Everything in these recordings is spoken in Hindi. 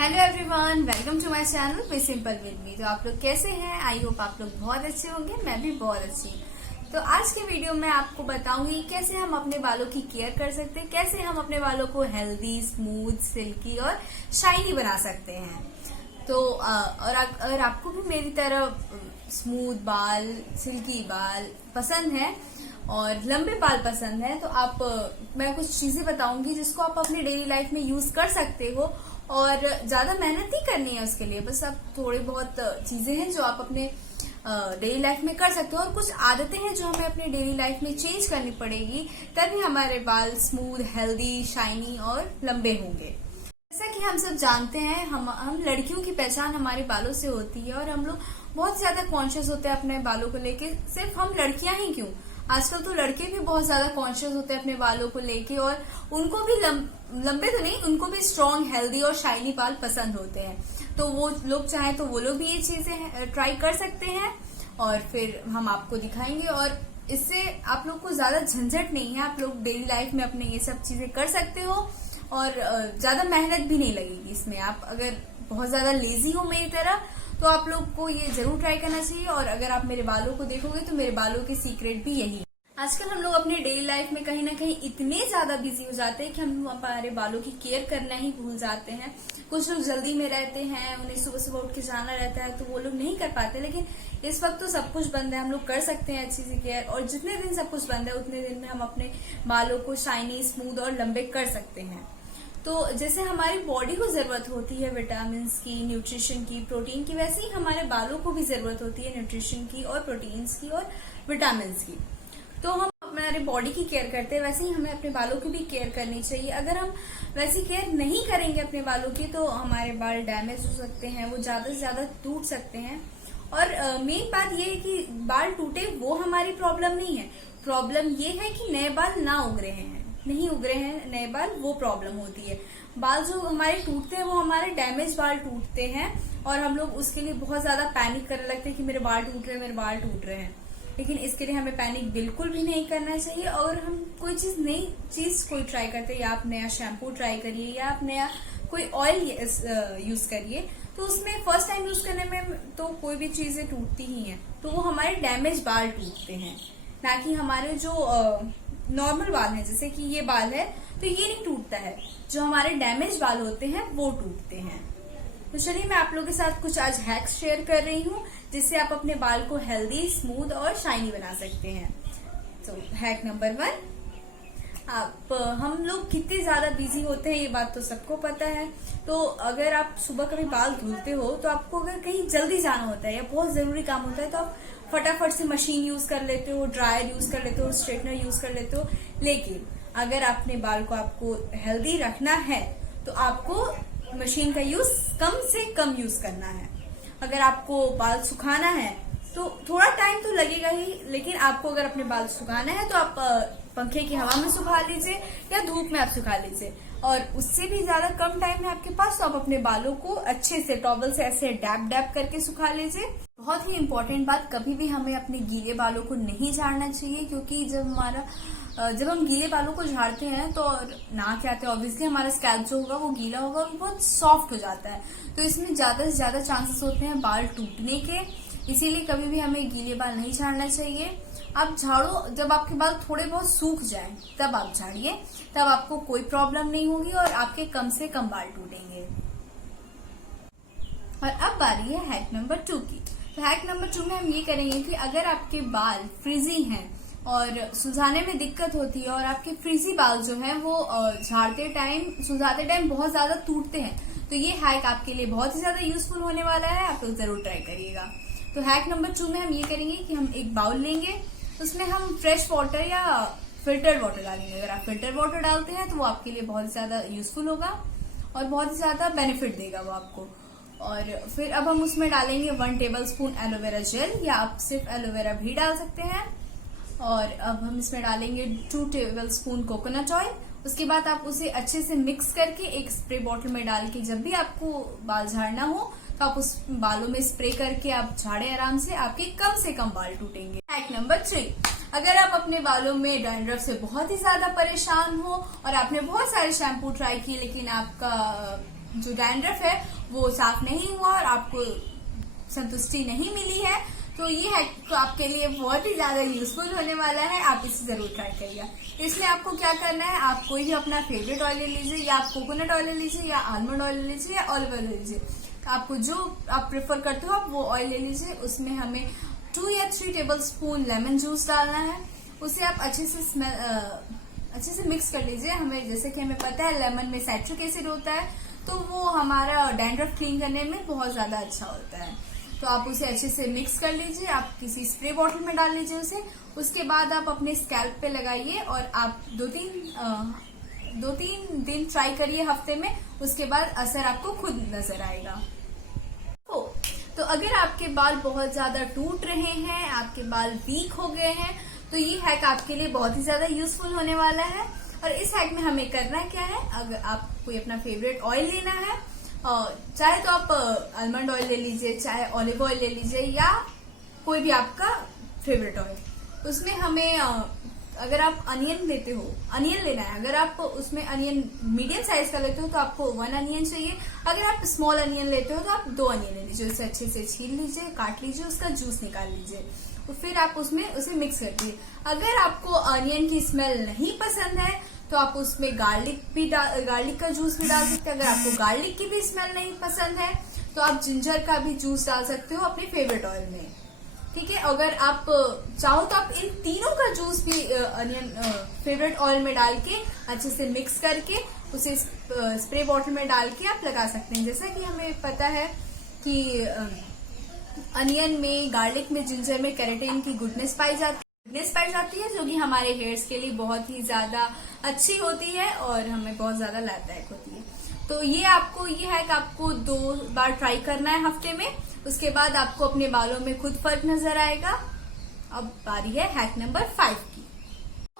Hello everyone, welcome to my channel be simple with me. तो आप लोग कैसे हैं? आई होप आप लोग बहुत अच्छे होंगे। मैं भी बहुत अच्छी हूँ। तो आज के वीडियो में आपको बताऊंगी कैसे हम अपने बालों की केयर कर सकते हैं, कैसे हम अपने बालों को हेल्दी, स्मूथ, सिल्की और शाइनी बना सकते हैं। तो और अगर आपको भी मेरी तरह स्मूथ बाल, सिल्की बाल पसंद है और लंबे बाल पसंद है, तो मैं कुछ चीजें बताऊंगी जिसको आप अपने डेली लाइफ में यूज कर सकते हो। और ज्यादा मेहनत नहीं करनी है उसके लिए, बस आप थोड़ी बहुत चीजें हैं जो आप अपने डेली लाइफ में कर सकते हो और कुछ आदतें हैं जो हमें अपने डेली लाइफ में चेंज करनी पड़ेगी, तभी हमारे बाल स्मूथ, हेल्दी, शाइनी और लंबे होंगे। जैसा कि हम सब जानते हैं, हम लड़कियों की पहचान हमारे बालों से होती है और हम लोग बहुत ज्यादा कॉन्शियस होते हैं अपने बालों को लेके। सिर्फ हम लड़कियां ही क्यों, आजकल तो लड़के भी बहुत ज्यादा कॉन्शियस होते हैं अपने बालों को लेके और उनको भी लंबे तो नहीं, उनको भी स्ट्रॉन्ग, हेल्दी और शाइनी बाल पसंद होते हैं। तो वो लोग चाहें तो वो लोग भी ये चीजें ट्राई कर सकते हैं और फिर हम आपको दिखाएंगे। और इससे आप लोग को ज्यादा झंझट नहीं है, आप लोग डेली लाइफ में अपने ये सब चीजें कर सकते हो और ज्यादा मेहनत भी नहीं लगेगी इसमें। आप अगर बहुत ज्यादा लेजी हो मेरी तरह तो आप लोग को ये जरूर ट्राई करना चाहिए। और अगर आप मेरे बालों को देखोगे तो मेरे बालों की सीक्रेट भी यही है। आजकल हम लोग अपने डेली लाइफ में कहीं ना कहीं इतने ज्यादा बिजी हो जाते हैं कि हम हमारे बालों की केयर करना ही भूल जाते हैं। कुछ लोग जल्दी में रहते हैं, उन्हें सुबह सुबह उठ के जाना रहता है, तो वो लोग नहीं कर पाते। लेकिन इस वक्त तो सब कुछ बंद है, हम लोग कर सकते हैं अच्छी सी केयर। और जितने दिन सब कुछ बंद है उतने दिन में हम अपने बालों को शाइनी, स्मूथ और लंबे कर सकते हैं। तो जैसे हमारी बॉडी को जरूरत होती है विटामिन की, न्यूट्रिशन की, प्रोटीन की, वैसे ही हमारे बालों को भी जरूरत होती है न्यूट्रिशन की और प्रोटीन्स की और विटामिन की। तो हम हमारे बॉडी की केयर करते हैं, वैसे ही हमें अपने बालों की भी केयर करनी चाहिए। अगर हम वैसी केयर नहीं करेंगे अपने बालों की तो हमारे बाल डैमेज हो सकते हैं, वो ज्यादा से ज्यादा टूट सकते हैं। और मेन बात ये है कि बाल टूटे वो हमारी प्रॉब्लम नहीं है, प्रॉब्लम ये है कि नए बाल ना उग रहे हैं, नहीं उग रहे हैं नए बाल, वो प्रॉब्लम होती है। बाल जो हमारे टूटते हैं वो हमारे डैमेज बाल टूटते हैं और हम लोग उसके लिए बहुत ज्यादा पैनिक करने लगते हैं कि मेरे बाल टूट रहे हैं, मेरे बाल टूट रहे हैं। लेकिन इसके लिए हमें पैनिक बिल्कुल भी नहीं करना चाहिए। और हम कोई नई चीज ट्राई करते हैं, या आप नया शैम्पू ट्राई करिए या आप नया कोई ऑयल यूज करिए, तो उसमें फर्स्ट टाइम यूज करने में तो कोई भी चीजें टूटती ही हैं, तो वो हमारे डैमेज बाल टूटते हैं, ना कि हमारे जो नॉर्मल बाल है। जैसे कि ये बाल है तो ये नहीं टूटता है, जो हमारे डैमेज बाल होते हैं वो टूटते हैं। तो चलिए मैं आप लोगों के साथ कुछ आज हैक्स शेयर कर रही हूँ जिससे आप अपने बाल को हेल्दी, स्मूथ और शाइनी बना सकते हैं। तो हैक नंबर 1, हम लोग कितने ज्यादा बिजी होते हैं ये बात तो सबको पता है। तो अगर आप सुबह कभी बाल धुलते हो तो आपको अगर कहीं जल्दी जाना होता है या बहुत जरूरी काम होता है तो आप फटाफट से मशीन यूज कर लेते हो, ड्रायर यूज कर लेते हो, स्ट्रेटनर यूज कर लेते हो। लेकिन अगर अपने बाल को आपको हेल्दी रखना है तो आपको मशीन का यूज कम से कम यूज करना है। अगर आपको बाल सुखाना है तो थोड़ा टाइम तो लगेगा ही, लेकिन आपको अगर अपने बाल सुखाना है तो आप पंखे की हवा में सुखा लीजिए या धूप में आप सुखा लीजिए। और उससे भी ज्यादा कम टाइम है आपके पास तो आप अपने बालों को अच्छे से टॉवल से ऐसे डैप डैप करके सुखा लीजिए। बहुत ही इम्पोर्टेंट बात, कभी भी हमें अपने गीले बालों को नहीं झाड़ना चाहिए, क्योंकि जब हम गीले बालों को झाड़ते हैं तो ना क्या आते हैं, ऑब्वियसली हमारा स्कैल्प जो होगा वो गीला होगा और बहुत सॉफ्ट हो जाता है, तो इसमें ज्यादा से ज्यादा चांसेस होते हैं बाल टूटने के। इसीलिए कभी भी हमें गीले बाल नहीं झाड़ना चाहिए। आप झाड़ो जब आपके बाल थोड़े बहुत सूख जाएं, तब आप झाड़िए, तब आपको कोई प्रॉब्लम नहीं होगी और आपके कम से कम बाल टूटेंगे। और अब बारी है हैक नंबर 2 की। तो हैक नंबर 2 में हम ये करेंगे कि अगर आपके बाल फ्रीजी हैं और सुलझाने में दिक्कत होती है और आपके फ्रीजी बाल जो हैं वो सुलझाते टाइम बहुत ज्यादा टूटते हैं, तो ये हैक आपके लिए बहुत ही ज्यादा यूजफुल होने वाला है, आप लोग जरूर ट्राई करिएगा। तो हैक नंबर 2 में हम ये करेंगे कि हम एक बाउल लेंगे, उसमें हम फ्रेश वाटर या फिल्टर्ड वाटर डालेंगे। अगर आप फिल्टर वाटर डालते हैं तो वो आपके लिए बहुत ज्यादा यूजफुल होगा और बहुत ज्यादा बेनिफिट देगा वो आपको। और फिर अब हम उसमें डालेंगे 1 टेबलस्पून एलोवेरा जेल, या आप सिर्फ एलोवेरा भी डाल सकते हैं। और अब हम इसमें डालेंगे 2 टेबलस्पून कोकोनट ऑयल। उसके बाद आप उसे अच्छे से मिक्स करके एक स्प्रे बॉटल में डाल के जब भी आपको बाल झाड़ना हो तो आप उस बालों में स्प्रे करके आप झाड़े आराम से, आपके कम से कम बाल टूटेंगे। हैक नंबर 3, अगर आप अपने बालों में डैंड्रफ से बहुत ही ज्यादा परेशान हो और आपने बहुत सारे शैम्पू ट्राई किए लेकिन आपका जो डैंड्रफ है वो साफ नहीं हुआ और आपको संतुष्टि नहीं मिली है, तो ये हैक आपके लिए बहुत ही ज्यादा यूजफुल होने वाला है। आप इसे जरूर ट्राई करिएगा। इसलिए आपको क्या करना है, आप कोई भी अपना फेवरेट ऑयल ले लीजिए, या आप कोकोनट ऑयल ले लीजिए, या आलमंड ऑयल ले लीजिए, या ऑलिव ऑयल ले लीजिए। आपको जो आप प्रेफर करते हो आप वो ऑयल ले लीजिए। उसमें हमें 2 या 3 टेबल स्पून लेमन जूस डालना है। उसे आप अच्छे से मिक्स कर लीजिए। हमें जैसे कि हमें पता है लेमन में साइट्रिक एसिड होता है, तो वो हमारा डैंड्रफ क्लीन करने में बहुत ज्यादा अच्छा होता है। तो आप उसे अच्छे से मिक्स कर लीजिए। आप किसी स्प्रे बॉटल में डाल लीजिए उसे। उसके बाद आप अपने स्कैल्प पे लगाइए और आप 2-3 दिन ट्राई करिए हफ्ते में। उसके बाद असर आपको खुद नजर आएगा। तो अगर आपके बाल बहुत ज्यादा टूट रहे हैं, आपके बाल वीक हो गए हैं, तो ये हैक आपके लिए बहुत ही ज्यादा यूजफुल होने वाला है। और इस हैक में हमें करना क्या है, अगर आप कोई अपना फेवरेट ऑयल लेना है, चाहे तो आप आलमंड ऑयल ले लीजिए, चाहे ऑलिव ऑयल ले लीजिए, या कोई भी आपका फेवरेट ऑयल। उसमें हमें अगर आप अनियन लेते हो, अनियन लेना है। अगर आप उसमें अनियन मीडियम साइज का लेते हो तो आपको 1 अनियन चाहिए। अगर आप स्मॉल अनियन लेते हो तो आप 2 अनियन ले लीजिए। उसे अच्छे से छील लीजिए, काट लीजिए, उसका जूस निकाल लीजिए, तो फिर आप उसमें उसे मिक्स कर दीजिए। अगर आपको अनियन की स्मेल नहीं पसंद है तो आप उसमें गार्लिक का जूस भी डाल सकते हैं। अगर आपको गार्लिक की भी स्मेल नहीं पसंद है तो आप जिंजर का भी जूस डाल सकते हो अपने फेवरेट ऑयल में, ठीक है। अगर आप चाहो तो आप इन तीनों का जूस भी फेवरेट ऑयल में डाल के अच्छे से मिक्स करके उसे स्प्रे बॉटल में डाल के आप लगा सकते हैं। जैसा कि हमें पता है कि अनियन में, गार्लिक में, जिंजर में केराटिन की गुडनेस पाई जाती है, जो कि हमारे हेयर्स के लिए बहुत ही ज्यादा अच्छी होती है और हमें बहुत ज्यादा लाभदायक होती है। तो ये हैक आपको 2 बार ट्राई करना है हफ्ते में। उसके बाद आपको अपने बालों में खुद फर्क नजर आएगा। अब बारी है हैक नंबर 5 की।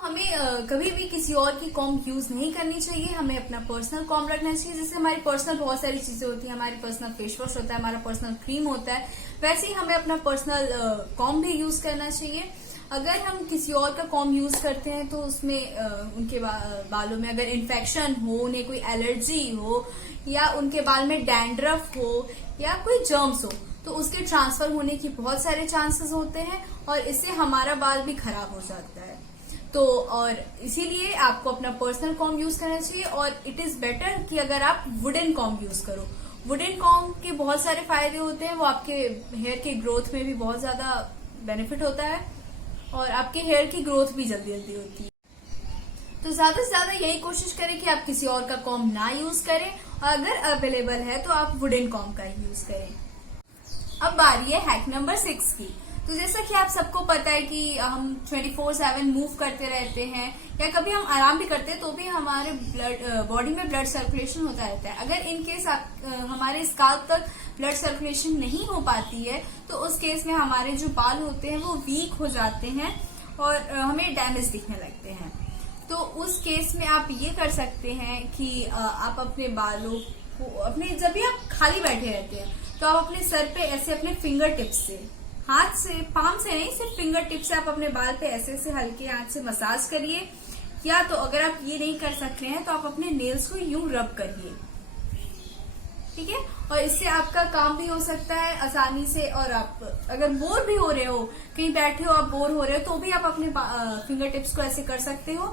हमें कभी भी किसी और की कॉम्ब यूज नहीं करनी चाहिए। हमें अपना पर्सनल कॉम्ब रखना चाहिए। जैसे हमारी पर्सनल बहुत सारी चीजें होती हैं, हमारी पर्सनल फेस वॉश होता है, हमारा पर्सनल क्रीम होता है, वैसे ही हमें अपना पर्सनल कॉम्ब भी यूज करना चाहिए। अगर हम किसी और का कॉम्ब यूज करते हैं तो उसमें उनके बालों में अगर इन्फेक्शन हो, उन्हें कोई एलर्जी हो, या उनके बाल में डैंड्रफ हो, या कोई जर्म्स हो, तो उसके ट्रांसफर होने की बहुत सारे चांसेस होते हैं और इससे हमारा बाल भी खराब हो जाता है। तो और इसीलिए आपको अपना पर्सनल कॉम्ब यूज करना चाहिए। और इट इज बेटर कि अगर आप वुडन कॉम्ब यूज करो। वुडन कॉम्ब के बहुत सारे फायदे होते हैं। वो आपके हेयर के ग्रोथ में भी बहुत ज्यादा बेनिफिट होता है और आपके हेयर की ग्रोथ भी जल्दी होती है। तो ज्यादा से ज्यादा यही कोशिश करें कि आप किसी और का कॉम्ब ना यूज करें, और अगर अवेलेबल है तो आप वुडन कॉम्ब का ही यूज करें। अब बारी है हैक नंबर 6 की। तो जैसा कि आप सबको पता है कि हम 24/7 मूव करते रहते हैं, या कभी हम आराम भी करते हैं तो भी हमारे बॉडी में ब्लड सर्कुलेशन होता रहता है। अगर इन केस हमारे स्काल्प तक ब्लड सर्कुलेशन नहीं हो पाती है तो उस केस में हमारे जो बाल होते हैं वो वीक हो जाते हैं और हमें डैमेज दिखने लगते हैं। तो उस केस में आप ये कर सकते हैं कि आप अपने बालों को जब भी आप खाली बैठे रहते हैं तो आप अपने सर पे ऐसे अपने फिंगर टिप्स से, हाथ से, पाम से नहीं, सिर्फ फिंगर टिप से आप अपने बाल पे ऐसे हल्के हाथ से मसाज करिए। या तो अगर आप ये नहीं कर सकते हैं तो आप अपने नेल्स को यूं रब करिए, ठीक है। और इससे आपका काम भी हो सकता है आसानी से। और आप अगर बोर भी हो रहे हो, कहीं बैठे हो, आप बोर हो रहे हो, तो भी आप अपने फिंगर टिप्स को ऐसे कर सकते हो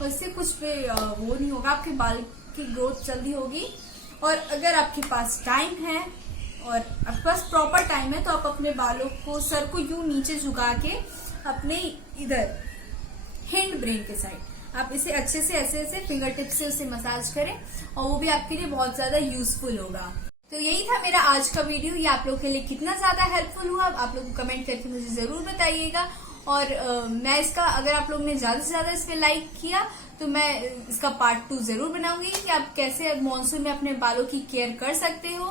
और इससे कुछ भी वो नहीं होगा, आपके बाल की ग्रोथ जल्दी होगी। और अगर आपके पास टाइम है और आपके पास प्रॉपर टाइम है तो आप अपने बालों को, सर को यूं नीचे झुका के अपने इधर हिंड ब्रेन के साइड आप इसे अच्छे से ऐसे फिंगर टिप से उसे मसाज करें और वो भी आपके लिए बहुत ज्यादा यूजफुल होगा। तो यही था मेरा आज का वीडियो। ये आप लोग के लिए कितना ज्यादा हेल्पफुल हुआ आप लोग कमेंट करके मुझे जरूर बताइएगा। और मैं इसका, अगर आप लोग ने ज्यादा से ज्यादा इस पे लाइक किया तो मैं इसका पार्ट 2 जरूर बनाऊंगी कि आप कैसे मॉनसून में अपने बालों की केयर कर सकते हो।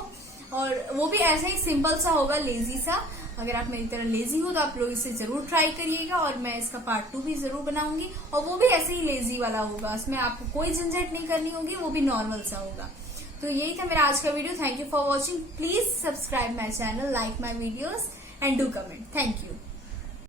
और वो भी ऐसा ही सिंपल सा होगा, लेजी सा। अगर आप मेरी तरह लेजी हो तो आप लोग इसे जरूर ट्राई करिएगा और मैं इसका पार्ट 2 भी जरूर बनाऊंगी। और वो भी ऐसे ही लेजी वाला होगा, उसमें आपको कोई झंझट नहीं करनी होगी, वो भी नॉर्मल सा होगा। तो यही था मेरा आज का video. Thank you for watching. Please subscribe my channel, like my videos and do comment. Thank you.